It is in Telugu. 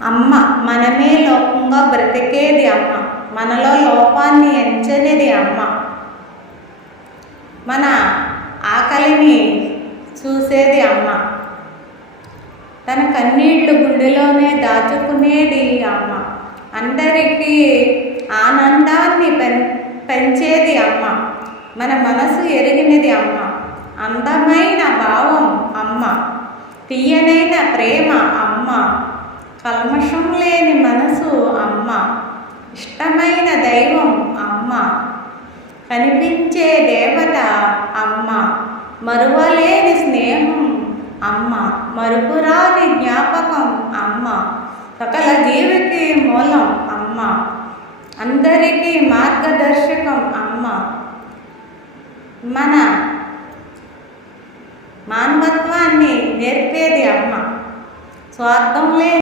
అమ్మ మనమే లోకంగా బ్రతికేది అమ్మ, మనలో లోపాన్ని ఎంచనిది అమ్మ, మన ఆకలిని చూసేది అమ్మ, తన కన్నీళ్లు గుండెలోనే దాచుకునేది అమ్మ, అందరికీ ఆనందాన్ని పెంచేది అమ్మ, మన మనసు ఎరిగినది అమ్మ, అందమైన భావం అమ్మ, తీయనైన ప్రేమ అమ్మ, కల్మషం లేని మనసు అమ్మ, ఇష్టమైన దైవం అమ్మ, కనిపించే దేవత అమ్మ, మరువలేని స్నేహం అమ్మ, మరుపురాని జ్ఞాపకం అమ్మ, సకల జీవికి మూలం అమ్మ, అందరికీ మార్గదర్శకం అమ్మ, మన మానవత్వాన్ని నేర్పేది అమ్మ, స్వార్థం లేని